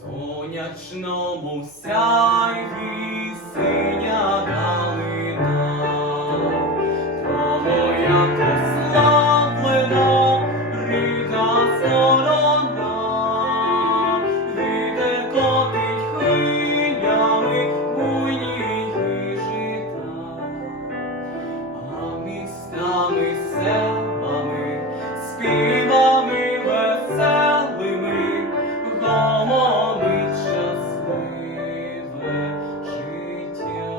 сонячному сяйві синя далина, того як ослаблена рідна сторона, вітер котить хвилями буйні жита, а містами селами співами веселими гомонить щасливе життя.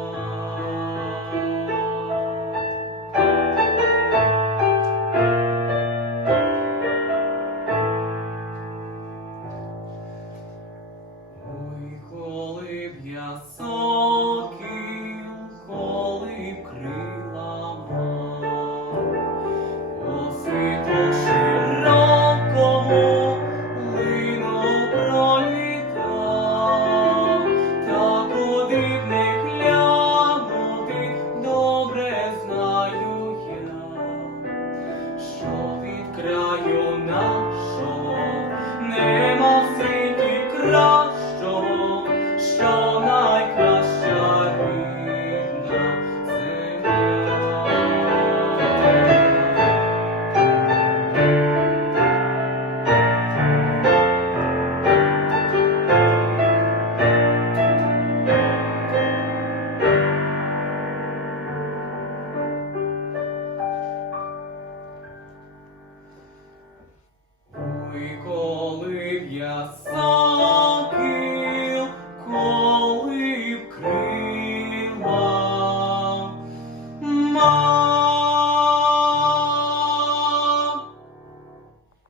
Ой, коли б я сокіл, коли б крила мав, по світу широкому лину пролітав, та куди б не глянути, добре знаю я, що від краю нашого нема в світі кращого, що найкраща рідна земля. Ой, коли б я сам